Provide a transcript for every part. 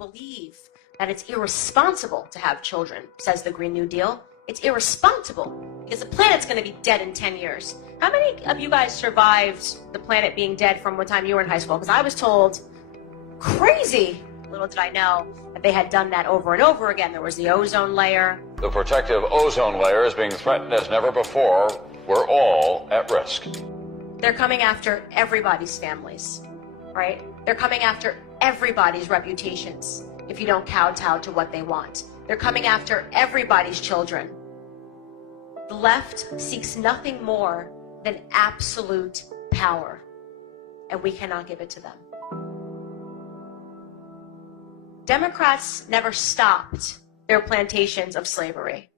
believe that it's irresponsible to have children, says the Green New Deal. It's irresponsible because the planet's going to be dead in 10 years. How many of you guys survived the planet being dead from what time you were in high school? Because I was told, crazy. Little did I know that they had done that over and over again. There was the ozone layer. The protective ozone layer is being threatened as never before. We're all at risk. They're coming after everybody's families, right? They're coming after everybody's reputations if you don't kowtow to what they want. They're coming after everybody's children. The left seeks nothing more than absolute power, and we cannot give it to them. Democrats never stopped their plantations of slavery.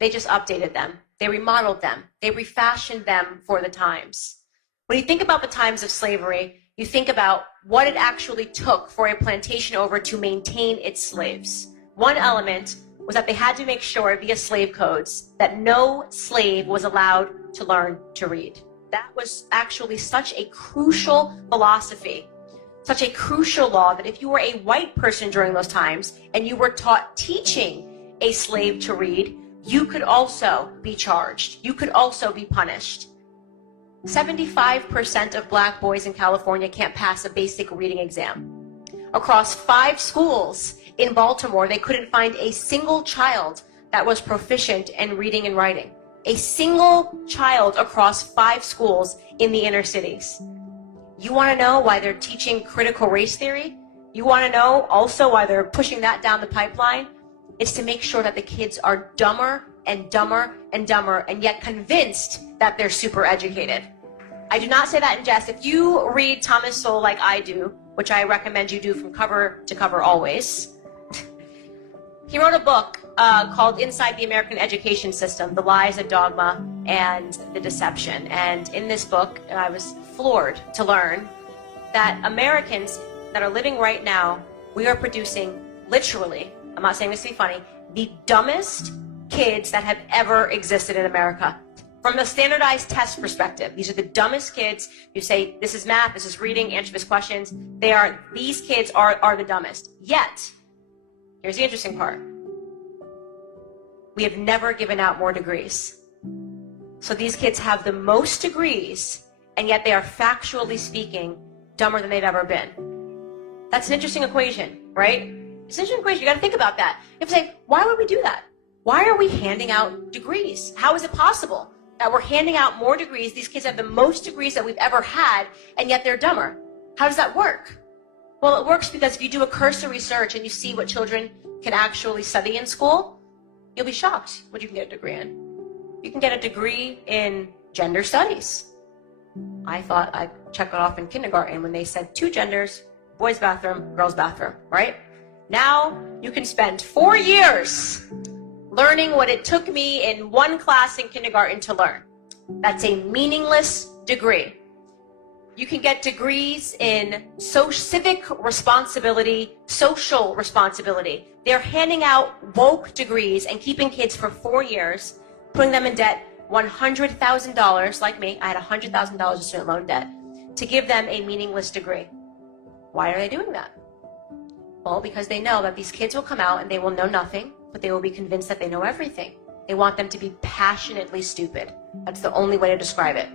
They just updated them. They remodeled them. They refashioned them for the times. When you think about the times of slavery, you think about what it actually took for a plantation owner to maintain its slaves. One element was that they had to make sure via slave codes that no slave was allowed to learn to read. That was actually such a crucial philosophy, such a crucial law, that if you were a white person during those times and you were taught teaching a slave to read, you could also be charged. You could also be punished. 75% of black boys in California can't pass a basic reading exam. Across 5 schools in Baltimore, they couldn't find a single child that was proficient in reading and writing. A single child across 5 schools in the inner cities. You want to know why they're teaching critical race theory? You want to know also why they're pushing that down the pipeline? It's to make sure that the kids are dumber and dumber and dumber, and yet convinced that they're super educated. I do not say that in jest. If you read Thomas Sowell like I do, which I recommend you do from cover to cover always, he wrote a book called Inside the American Education System, The Lies, the Dogma, and the Deception. And in this book, I was floored to learn that Americans that are living right now, we are producing literally, I'm not saying this to be funny, the dumbest kids that have ever existed in America. From the standardized test perspective, these are the dumbest kids. You say, this is math, this is reading, answer these questions. These kids are the dumbest. Yet, here's the interesting part. We have never given out more degrees. So these kids have the most degrees, and yet they are factually speaking dumber than they've ever been. That's an interesting equation, right? It's an interesting equation. You got to think about that. You have to say, why would we do that? Why are we handing out degrees? How is it possible that we're handing out more degrees? These kids have the most degrees that we've ever had, and yet they're dumber. How does that work? Well, it works because if you do a cursory search and you see what children can actually study in school, you'll be shocked what you can get a degree in. You can get a degree in gender studies. I thought I'd check it off in kindergarten when they said 2 genders, boys' bathroom, girls' bathroom, right? Now you can spend 4 years learning what it took me in 1 class in kindergarten to learn. That's a meaningless degree. You can get degrees in civic responsibility, social responsibility. They're handing out woke degrees and keeping kids for 4 years, putting them in debt $100,000, like me. I had $100,000 of student loan debt, to give them a meaningless degree. Why are they doing that? Well, because they know that these kids will come out and they will know nothing, but they will be convinced that they know everything. They want them to be passionately stupid. That's the only way to describe it.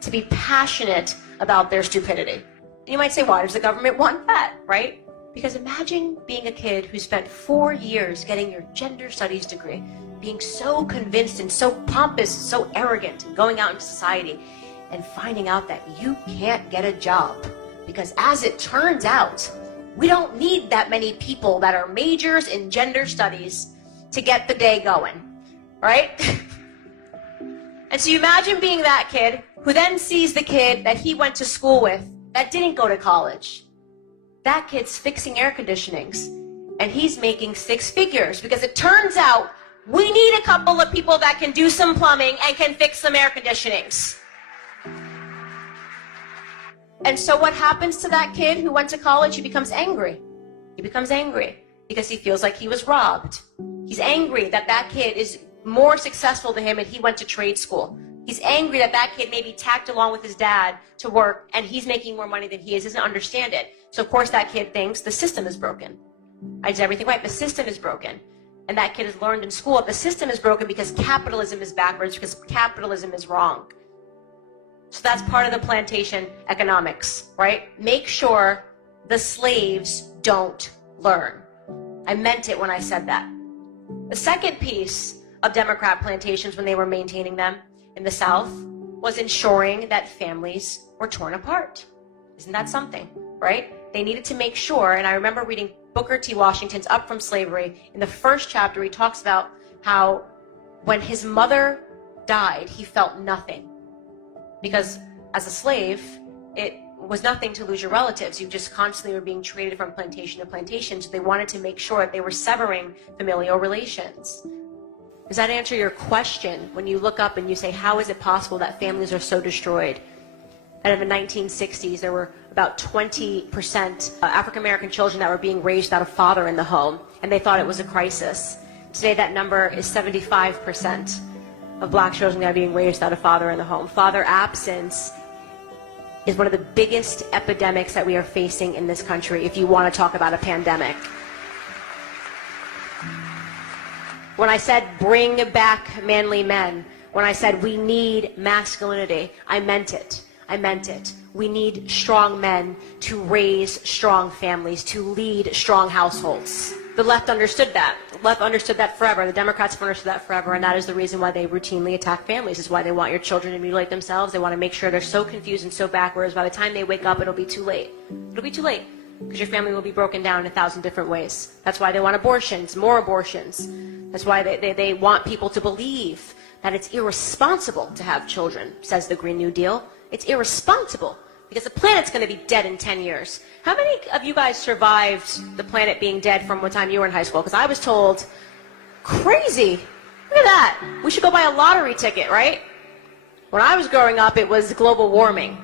To be passionate about their stupidity. And you might say, why does the government want that, right? Because imagine being a kid who spent 4 years getting your gender studies degree, being so convinced and so pompous, so arrogant, and going out into society and finding out that you can't get a job. Because as it turns out, we don't need that many people that are majors in gender studies to get the day going, right? And so you imagine being that kid who then sees the kid that he went to school with that didn't go to college. That kid's fixing air conditionings, and he's making 6 figures because it turns out we need a couple of people that can do some plumbing and can fix some air conditionings. And so what happens to that kid who went to college? He becomes angry. He becomes angry because he feels like he was robbed. He's angry that that kid is more successful than him and he went to trade school. He's angry that that kid maybe tagged along with his dad to work and he's making more money than he is, doesn't understand it. So of course that kid thinks the system is broken. I did everything right. The system is broken. And that kid has learned in school that the system is broken because capitalism is backwards, because capitalism is wrong. So that's part of the plantation economics, right? Make sure the slaves don't learn. I meant it when I said that. The second piece of Democrat plantations when they were maintaining them in the South was ensuring that families were torn apart. Isn't that something, right? They needed to make sure, and I remember reading Booker T. Washington's Up From Slavery. In the first chapter, he talks about how when his mother died, he felt nothing. Because as a slave, it was nothing to lose your relatives. You just constantly were being traded from plantation to plantation. So they wanted to make sure that they were severing familial relations. Does that answer your question when you look up and you say, how is it possible that families are so destroyed? And in the 1960s, there were about 20% African-American children that were being raised without a father in the home, and they thought it was a crisis. Today, that number is 75% of black children that are being raised without a father in the home. Father absence is one of the biggest epidemics that we are facing in this country, if you want to talk about a pandemic. When I said bring back manly men, when I said we need masculinity, I meant it. I meant it. We need strong men to raise strong families, to lead strong households. The left understood that. The left understood that forever. The Democrats have understood that forever, and that is the reason why they routinely attack families. It's why they want your children to mutilate themselves. They want to make sure they're so confused and so backwards. By the time they wake up, it'll be too late. It'll be too late, because your family will be broken down in 1,000 different ways. That's why they want abortions, more abortions. That's why they want people to believe that it's irresponsible to have children, says the Green New Deal. It's irresponsible because the planet's going to be dead in 10 years. How many of you guys survived the planet being dead from what time you were in high school? Because I was told, crazy. Look at that. We should go buy a lottery ticket, right? When I was growing up, it was global warming.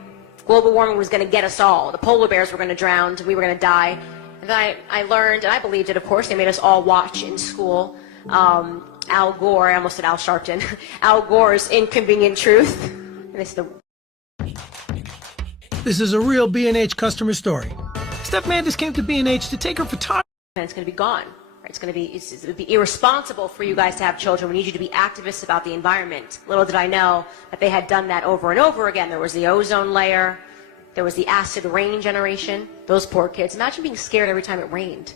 Global warming was going to get us all. The polar bears were going to drown. We were going to die. And then I learned, and I believed it, of course. They made us all watch in school. Al Gore, I almost said Al Sharpton. Al Gore's Inconvenient Truth. And they said This is a real B&H customer story. Steph Mandis came to B&H to take her photography. and it's going to be gone. It's going to be irresponsible for you guys to have children. We need you to be activists about the environment. Little did I know that they had done that over and over again. There was the ozone layer. There was the acid rain generation. Those poor kids. Imagine being scared every time it rained.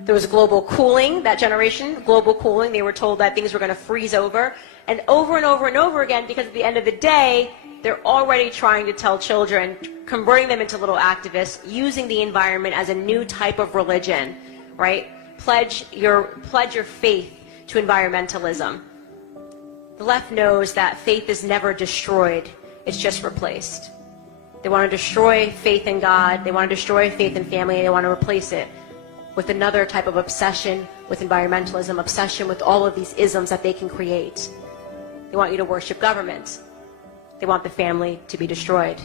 There was global cooling, that generation, global cooling. They were told that things were going to freeze over. And over and over and over again, because at the end of the day, they're already trying to tell children, converting them into little activists, using the environment as a new type of religion, right? Pledge your faith to environmentalism. The left knows that faith is never destroyed, it's just replaced. They want to destroy faith in God, they want to destroy faith in family, and they want to replace it with another type of obsession with environmentalism, obsession with all of these isms that they can create. They want you to worship government. They want the family to be destroyed.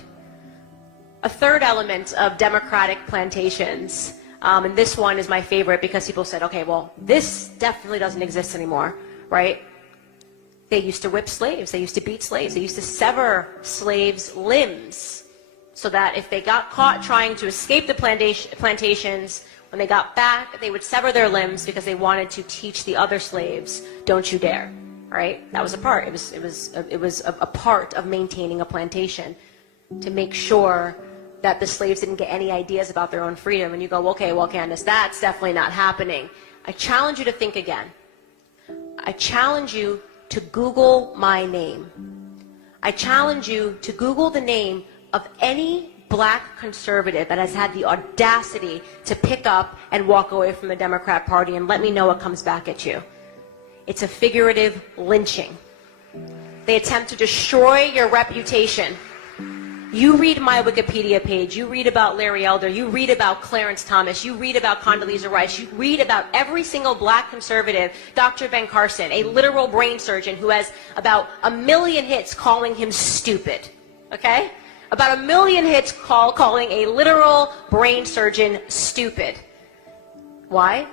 A third element of democratic plantations, and this one is my favorite because people said, okay, well, this definitely doesn't exist anymore, right? They used to whip slaves. They used to beat slaves. They used to sever slaves' limbs so that if they got caught trying to escape the plantations, when they got back, they would sever their limbs because they wanted to teach the other slaves, don't you dare, right? That was a part. It was a part of maintaining a plantation to make sure that the slaves didn't get any ideas about their own freedom. And you go, okay, well, Candace, that's definitely not happening. I challenge you to think again. I challenge you to Google my name. I challenge you to Google the name of any black conservative that has had the audacity to pick up and walk away from the Democrat Party, and let me know what comes back at you. It's a figurative lynching. They attempt to destroy your reputation. You read my Wikipedia page, you read about Larry Elder, you read about Clarence Thomas, you read about Condoleezza Rice, you read about every single black conservative, Dr. Ben Carson, a literal brain surgeon who has about 1 million hits calling him stupid, okay? About 1 million hits calling a literal brain surgeon stupid. Why?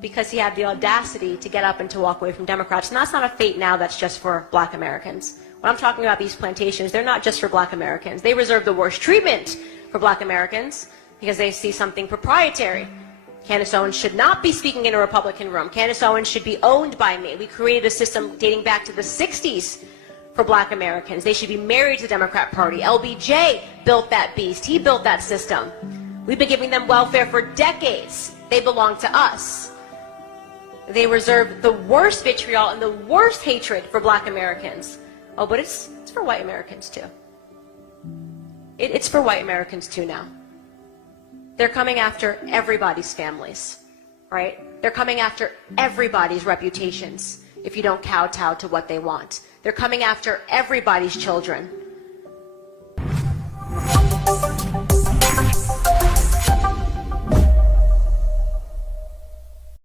Because he had the audacity to get up and to walk away from Democrats. And that's not a fate now that's just for black Americans. When I'm talking about these plantations, they're not just for black Americans. They reserve the worst treatment for black Americans because they see something proprietary. Candace Owens should not be speaking in a Republican room. Candace Owens should be owned by me. We created a system dating back to the 60s for black Americans. They should be married to the Democrat Party. LBJ built that beast. He built that system. We've been giving them welfare for decades. They belong to us. They reserve the worst vitriol and the worst hatred for black Americans. Oh, but it's for white Americans too. It's for white Americans too now. They're coming after everybody's families, right? They're coming after everybody's reputations if you don't kowtow to what they want. They're coming after everybody's children.